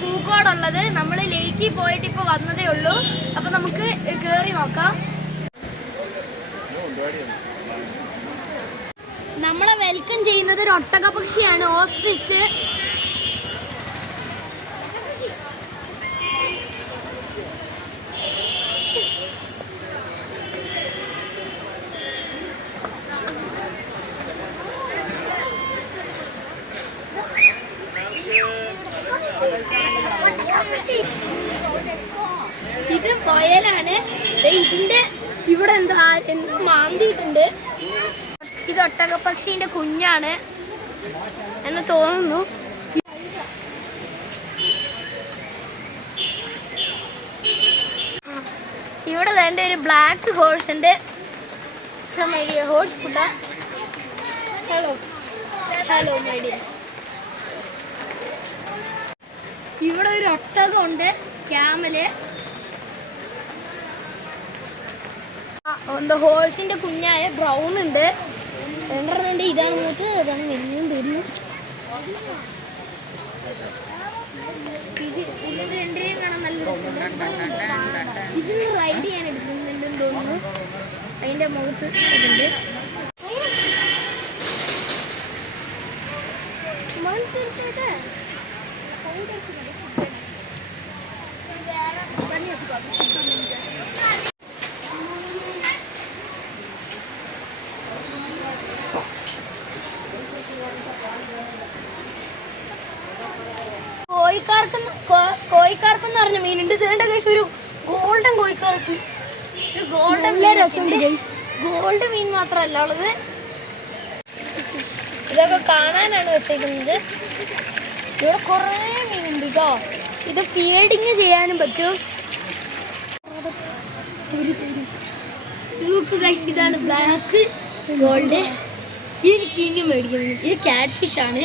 പൂക്കോടുള്ളത്. നമ്മൾ ലേക്കിൽ പോയിട്ട് ഇപ്പോൾ വന്നതേ ഉള്ളൂ. അപ്പോൾ നമുക്ക് കേറി നോക്കാം. നമ്മളെ വെൽക്കം ചെയ്യുന്നത് ഒരു ഒട്ടക പക്ഷിയാണ്. ഓസ്ട്രിച്ച് ഇത് മുയലാണ് ദേ ഇതിന്റെ ഇവിടെ എന്താ എന്തോ മാന്തിയിട്ടുണ്ട് ഇത് പക്ഷീന്റെ കുഞ്ഞാണ് എന്ന് തോന്നുന്നു. ഇവിടെ വേണ്ട ഒരു ബ്ലാക്ക് ഹോഴ്സ് ഫുഡ ഹലോ ഹലോ മൈ ഡിയർ ഇവിടെ ഒരു ഒട്ടകമുണ്ട് ക്യാമൽ എന്താ ഹോഴ്സിന്റെ കുഞ്ഞായ ബ്രൗൺ ഉണ്ട്. രണ്ടെണ്ണുണ്ട് ഇതാണ് മൂത്ത് അതാണ് വലിയും തരും ഇത് രണ്ടിനെയും കാണാൻ നല്ല. ഇതിന് റൈഡ് ചെയ്യാൻ എടുക്കുന്നുണ്ടെന്ന് തോന്നുന്നു. അതിന്റെ മുഖത്ത് ഇതുണ്ട് മൺതിരുത്തേക്ക്. കോഴിക്കാർക്കെന്ന് കോ- കോഴിക്കാർക്കെന്ന് പറഞ്ഞ മീനുണ്ട് ഇതേണ്ട കേസ് ഒരു ഗോൾഡൻ കോഴിക്കാർക്ക് ഗോൾഡൻ രസമുണ്ട് ഗൈസ് ഗോൾഡ് മീൻ മാത്രമല്ല ഉള്ളത്. ഇതൊക്കെ കാണാനാണ് വെച്ചേക്കുന്നത്. ഇവിടെ കുറേ മീനുണ്ട് കേട്ടോ ഇത് ഫീൽഡിങ് ചെയ്യാനും പറ്റും. ഇതാണ് ബ്ലാക്ക് ഗോൾഡ് എനിക്ക് ഇനി മേടിക്കുന്നത്. ഇത് ക്യാറ്റ് ഫിഷ് ആണ്.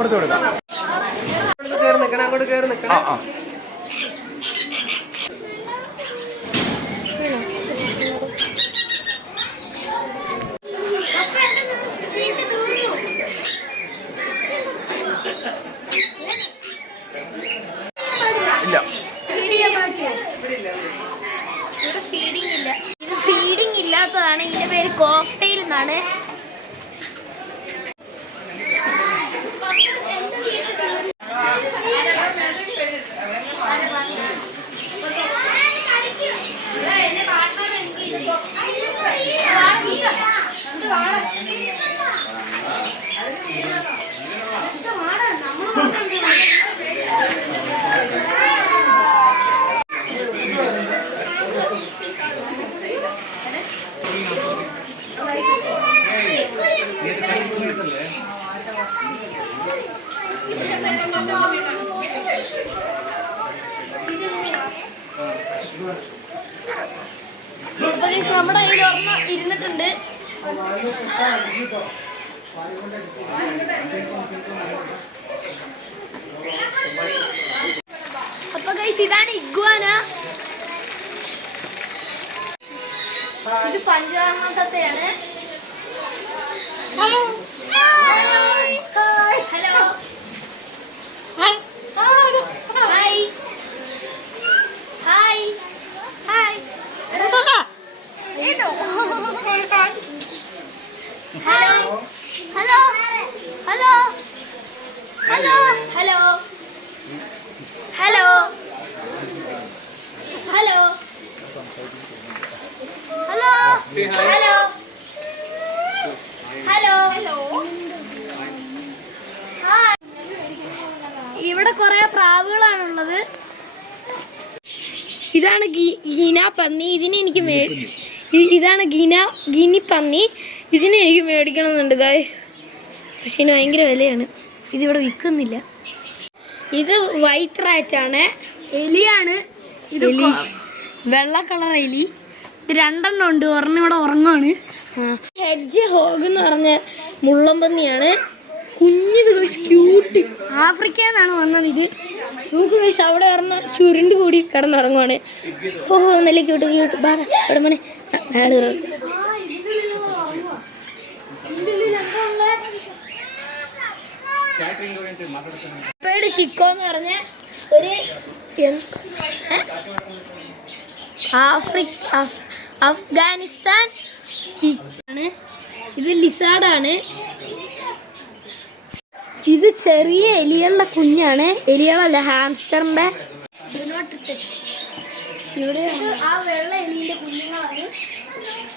അപ്പുറത്ത് കൊടുക്കാം. ആ ആ. ഇല്ല. ഫീഡിങ് ഇല്ലാത്തതാണ്. ഇതിന്റെ പേര് കോക്ടെയിൽ എന്നാണ്. നമ്മുടെ കയ്യിൽ ഓർമ്മ ഇരുന്നിട്ടുണ്ട്. അപ്പൊ ഗൈസ് ഇതാണ് ഇഗ്വാന. ഇത് പഞ്ചവർണത്തെയാണ് hello hello hello hello hello hello hello hello hello hello ഇവിടെ കുറെ പ്രാവുകളാണുള്ളത്. ഇതാണ് ഗീന പന്നി. ഇതിനെ എനിക്ക് ഇതാണ് ഗീന ഗിനി പന്നി ഇതിനെ എനിക്ക് മേടിക്കണമെന്നുണ്ട് ഗായ് പക്ഷേ ഇതിന് ഭയങ്കര വിലയാണ്. ഇതിവിടെ വിൽക്കുന്നില്ല. ഇത് വൈറ്റ് റാറ്റാണ് എലിയാണ്. ഇത് വെള്ള കളർ എലി. ഇത് രണ്ടെണ്ണം ഉണ്ട്. ഒരെണ്ണം ഇവിടെ ഉറങ്ങാണ് ഹെഡ്ജ് ഹോഗ് എന്ന് പറഞ്ഞ മുള്ളമ്പന്നിയാണ്. കുഞ്ഞിത് ക്യൂട്ട് ആഫ്രിക്ക എന്നാണ് വന്നത് ഇത്. നമുക്ക് കഴിച്ച് അവിടെ ഇറങ്ങ ചുരുണ്ട് കൂടി കിടന്നുറങ്ങുവാണ്. ഓഹോ നല്ല ക്യൂട്ട് ക്യൂട്ട് ബാടാ ഇവിടെ. മേൾ പേട് ചിക്കോ എന്ന് പറഞ്ഞ ഒരു ആഫ്രിക്ക അഫ്ഗാനിസ്ഥാൻ ആണ് ഇത് ലിസാഡാണ് ഇത് ചെറിയ എലികളുടെ കുഞ്ഞാണ് എലികളല്ല ഹാംസ്റ്ററിന്റെ ഇവിടെ ആ വെള്ള എലിന്റെ കുഞ്ഞുങ്ങളാണ്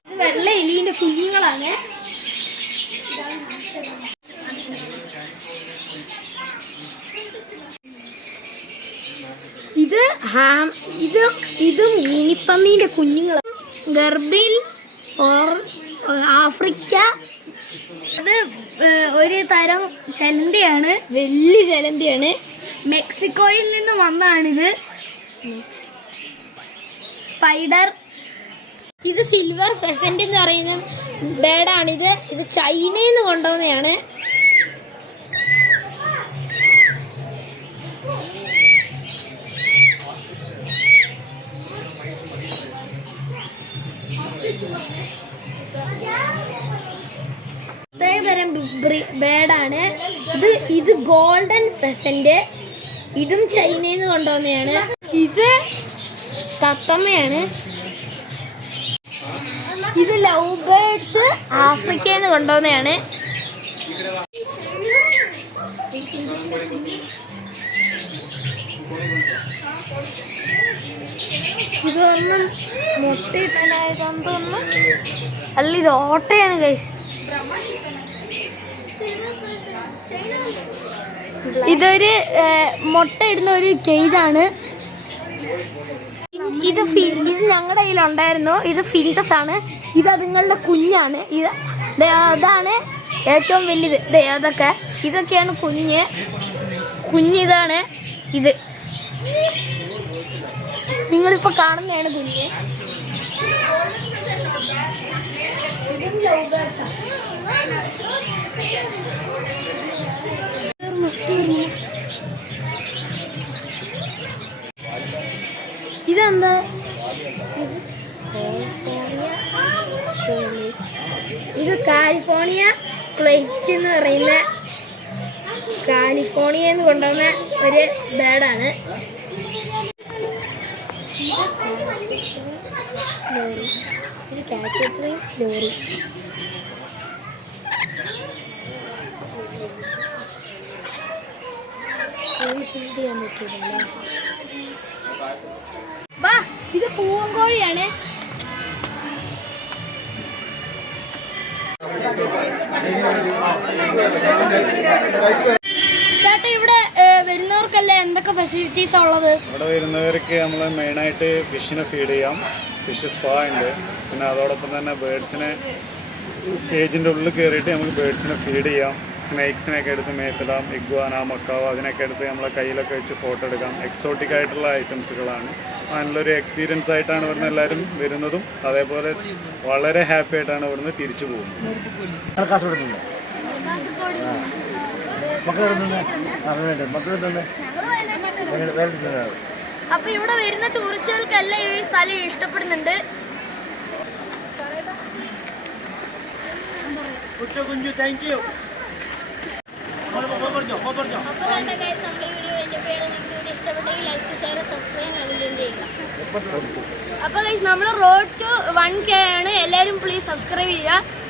ഇത് വെള്ള എലിന്റെ കുഞ്ഞുങ്ങളാണ്. ഇത് ഇത് ഗിനിപ്പന്നീന്റെ കുഞ്ഞുങ്ങൾ ഗർഭിൽ ഓർ ആഫ്രിക്ക. അത് ഒരു തരം ചെലന്തയാണ് വലിയ ചെലന്തയാണ്. മെക്സിക്കോയിൽ നിന്ന് വന്നതാണിത്. സ്പൈഡർ. ഇത് സിൽവർ ഫെസന്റ് എന്ന് പറയുന്ന ബേഡാണിത്. ഇത് ചൈനയിൽ നിന്ന് കൊണ്ടുവന്നതാണ്. പ്രത്യേകതരം ബേഡാണ് ഇത് ഇത് ഗോൾഡൻ ഫെസന്റ് ഇതും ചൈനയിൽ നിന്ന് കൊണ്ടുവന്നതാണ്. ഇത് തത്തമ്മയാണ്. ഇത് ലവ് ബേർഡ്സ് ആഫ്രിക്കയിൽ നിന്ന് കൊണ്ടുവന്നതാണ്. ഇതൊന്നും മുട്ടയിട്ടാനായതൊന്നും അല്ല ഇത് ഓട്ടയാണ് ഗൈസ് ഇതൊരു മുട്ട ഇടുന്ന ഒരു കേജാണ് ഇത് ഇത് ഞങ്ങളുടെ കയ്യിലുണ്ടായിരുന്നു. ഇത് ഫിന്റസ് ആണ്. ഇത് അതുങ്ങളുടെ കുഞ്ഞാണ്. ഇത് അതാണ് ഏറ്റവും വലിയത്. അതൊക്കെ. ഇതൊക്കെയാണ് കുഞ്ഞ്. കുഞ്ഞിതാണ് ഇത്. നിങ്ങളിപ്പോൾ കാണുന്നതാണ് കുഞ്ഞ്. ഇതെന്താ ഇത് കാലിഫോർണിയ ക്ലൈറ്റ് എന്ന് പറയുന്ന കാലിഫോർണിയ എന്ന് കൊണ്ടുവന്ന ഒരു ബേഡാണ്. ഇത് പൂവങ്കോഴിയാണ് Thank എന്തൊക്കെ ഫെസിലിറ്റീസ് ഉള്ളത്. ഇവിടെ വരുന്നവർക്ക് നമ്മൾ മെയിനായിട്ട് ഫിഷിനെ ഫീഡ് ചെയ്യാം. ഫിഷ് സ്പാ ഉണ്ട്. പിന്നെ അതോടൊപ്പം തന്നെ ബേഡ്സിനെ കേജിന്റെ ഉള്ളിൽ കയറിയിട്ട് നമുക്ക് ബേഡ്സിനെ ഫീഡ് ചെയ്യാം. സ്നേക്സിനൊക്കെ എടുത്ത് മേത്തിടാം. ഇഗ്വാന മക്കാവ് അതിനൊക്കെ എടുത്ത് നമ്മളെ കയ്യിലൊക്കെ വെച്ച് ഫോട്ടോ എടുക്കാം. എക്സോട്ടിക് ആയിട്ടുള്ള ഐറ്റംസുകളാണ് നല്ലൊരു എക്സ്പീരിയൻസ് ആയിട്ടാണ് ഇവിടുന്ന് എല്ലാവരും വരുന്നതും. അതേപോലെ വളരെ ഹാപ്പി ആയിട്ടാണ് ഇവിടുന്ന് തിരിച്ചു പോകുന്നത്. കാസർഗോഡ് അപ്പൊ ഇവിടെ വരുന്ന ടൂറിസ്റ്റുകൾക്കെല്ലാം ഈ സ്ഥലം ഇഷ്ടപ്പെടുന്നുണ്ട്. ഗൈസ് നമ്മൾ റോഡ് ടു വൺ കെ ആണ്. എല്ലാരും പ്ലീസ് സബ്സ്ക്രൈബ് ചെയ്യുക.